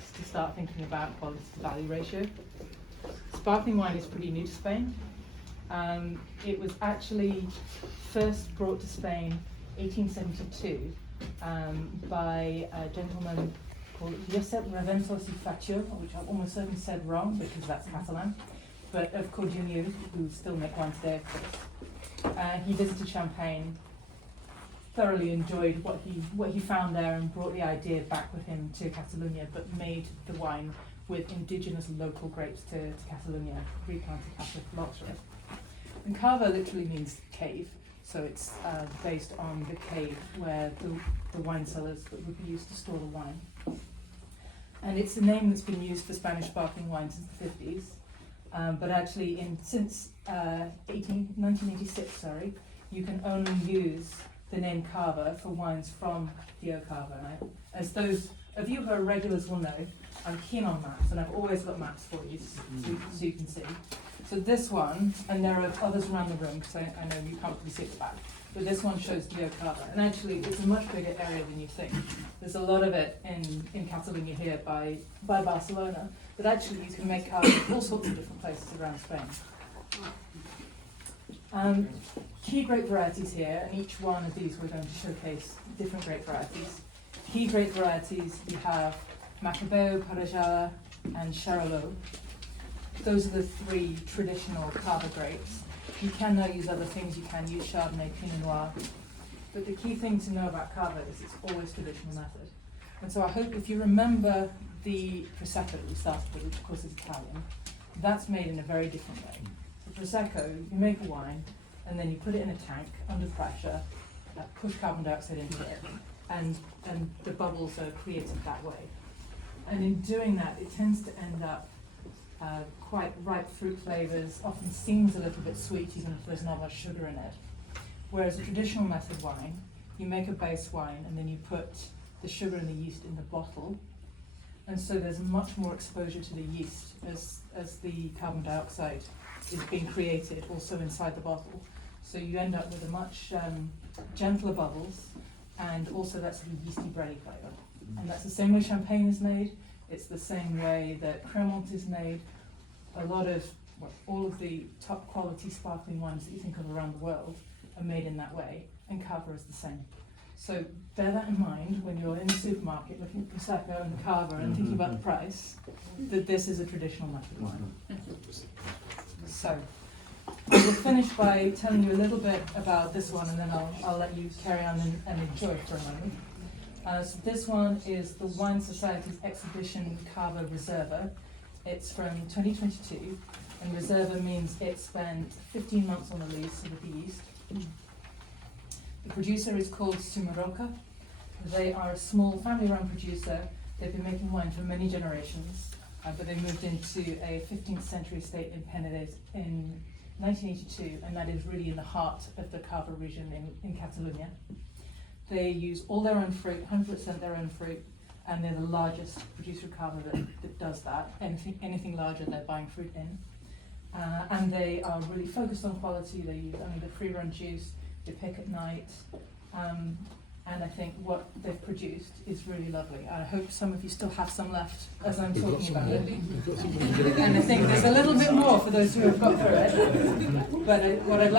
place to start thinking about quality to value ratio. Sparkling wine is pretty new to Spain. It was actually first brought to Spain 1872 by a gentleman called Reserva, which I've almost certainly said wrong because that's Catalan, but of Cordiu, who still make wine today, of course. He visited Champagne, thoroughly enjoyed what he found there, and brought the idea back with him to Catalonia, but made the wine with indigenous local grapes to Catalonia, replanted after phylloxera. And Cava literally means cave, so it's based on the cave where the wine cellars that would be used to store the wine. And it's a name that's been used for Spanish sparkling wine since the 50s, but actually since 1986, you can only use the name Cava for wines from Rio Cava. And as those of you who are regulars will know, I'm keen on maps, and I've always got maps for you so you can see. So this one, and there are others around the room, because I know you can't really see at the back, but this one shows Rio Cava, and actually it's a much bigger area than you think. There's a lot of it in Catalonia here by Barcelona, but actually you can make Cava in all sorts of different places around Spain. Key grape varieties here, and each one of these we're going to showcase different grape varieties. Key grape varieties, we have Macabeo, Parajala, and Charolais. Those are the three traditional Cava grapes. You can now use other things, you can use Chardonnay, Pinot Noir, but the key thing to know about Cava is it's always traditional method. And so I hope if you remember the Prosecco that we started with, which of course is Italian, that's made in a very different way. For Prosecco, you make a wine, and then you put it in a tank under pressure, push carbon dioxide into it, and the bubbles are created that way. And in doing that, it tends to end up quite ripe fruit flavors, often seems a little bit sweet even if there's not much sugar in it. Whereas a traditional method wine, you make a base wine and then you put the sugar and the yeast in the bottle, and so there's much more exposure to the yeast as the carbon dioxide is being created also inside the bottle. So you end up with a much gentler bubbles, and also that sort of yeasty bready flavour. And that's the same way Champagne is made. It's the same way that Cremant is made. All of the top quality sparkling wines that you think of around the world are made in that way, and Cava is the same. So bear that in mind when you're in the supermarket looking at Prosecco and Cava and thinking about the price, that this is a traditional method wine. So I will finish by telling you a little bit about this one, and then I'll let you carry on and enjoy it for a moment. So this one is the Wine Society's exhibition Cava Reserva. It's from 2022, and Reserva means it spent 15 months on the lease with the yeast. The producer is called Sumaroca. They are a small family-run producer. They've been making wine for many generations, but they moved into a 15th century estate in Penedès in 1982, and that is really in the heart of the Cava region in Catalonia. They use all their own fruit, 100% their own fruit, and they're the largest producer of Cava that does that. Anything larger, they're buying fruit in. And they are really focused on quality. They use only the free-run juice, they pick at night, and I think what they've produced is really lovely. I hope some of you still have some left as I'm talking about it. And I think there's a little bit more for those who have got through it. But what I'd like